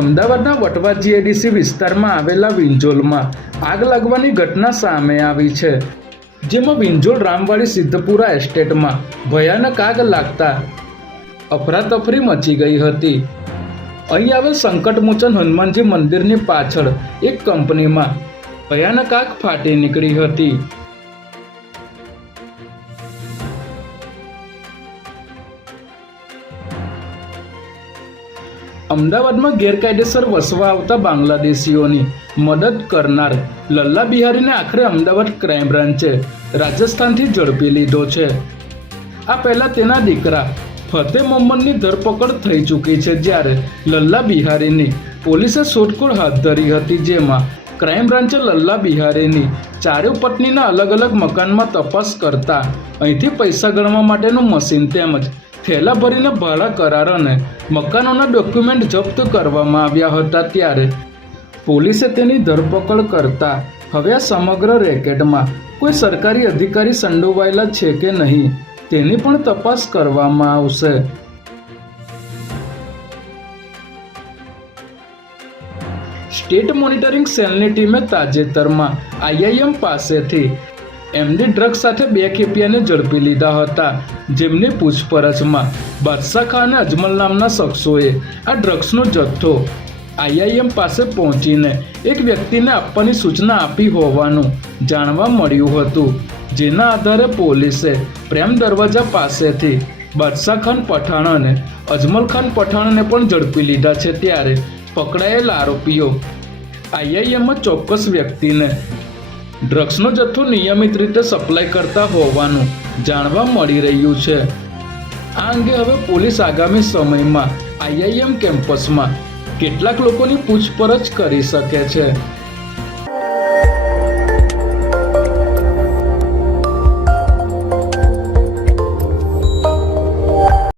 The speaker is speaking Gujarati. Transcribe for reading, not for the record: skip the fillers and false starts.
અમદાવાદના વટવા જીઆઈડીસી વિસ્તારમાં આવેલા વિંજોલમાં આગ લાગવાની ઘટના સામે આવી છે, જેમાં વિંજોલ રામવાડી સિદ્ધપુરા એસ્ટેટમાં ભયાનક આગ લાગતા અફરાતફરી મચી ગઈ હતી. અહીં આવેલ સંકટમોચન હનુમાનજી મંદિરની પાછળ એક કંપનીમાં ભયાનક આગ ફાટી નીકળી હતી. અમદાવાદમાં ગેરકાયદેસર વસવા આવતા બાંગ્લાદેશીઓની મદદ કરનાર લલ્લા બિહારીને આખરે અમદાવાદ ક્રાઇમ બ્રાન્ચે રાજસ્થાનથી ઝડપી લીધો છે. આ પહેલા તેના દીકરા ફતેહ મોહમ્મદની ધરપકડ થઈ ચૂકી છે, જ્યારે લલ્લા બિહારીની પોલીસે શોધખોળ હાથ ધરી હતી, જેમાં ક્રાઇમ બ્રાન્ચે લલ્લા બિહારીની ચારેય પત્નીના અલગ અલગ મકાનમાં તપાસ કરતા અહીંથી પૈસા ગણવા માટેનું મશીન તેમજ થેલા ભરીને ભાડા કરાર અને મકાનોના ડોક્યુમેન્ટ જપ્ત કરવામાં આવ્યા હતા. ત્યારે પોલીસે તેની ધરપકડ કરતા હવે આ સમગ્ર રેકેટમાં કોઈ સરકારી અધિકારી સંડોવાયેલા છે કે નહીં તેની પણ તપાસ કરવામાં આવશે. સ્ટેટ મોનિટરિંગ સેલની ટીમે તાજેતરમાં આઈઆઈએમ પાસેથી એમડી ડ્રગ્સ સાથે 2 ખેપિયાને ઝડપી લીધા હતા, જેમની પૂછપરછમાં બાદશાહ ખાન અને અજમલ નામના શખ્સોએ આ ડ્રગ્સનો જથ્થો આઈઆઈએમ પાસે પહોંચીને એક વ્યક્તિને આપવાની સૂચના આપી હોવાનું જાણવા મળ્યું હતું, જેના આધારે પોલીસે પ્રેમ દરવાજા પાસેથી બાદશાહ ખાન પઠાણ અને અજમલ ખાન પઠાણને પણ ઝડપી લીધા છે. ત્યારે પકડાયેલ આરોપીઓ આઈઆઈએમમાં ચોક્કસ વ્યક્તિને ડ્રગ્સનો જથ્થો નિયમિત રીતે સપ્લાય કરતા હોવાનું જાણવા મળી રહ્યું છે. આ અંગે હવે પોલીસ આગામી સમયમાં આઈઆઈએમ કેમ્પસમાં કેટલાક લોકોની પૂછપરછ કરી શકે છે.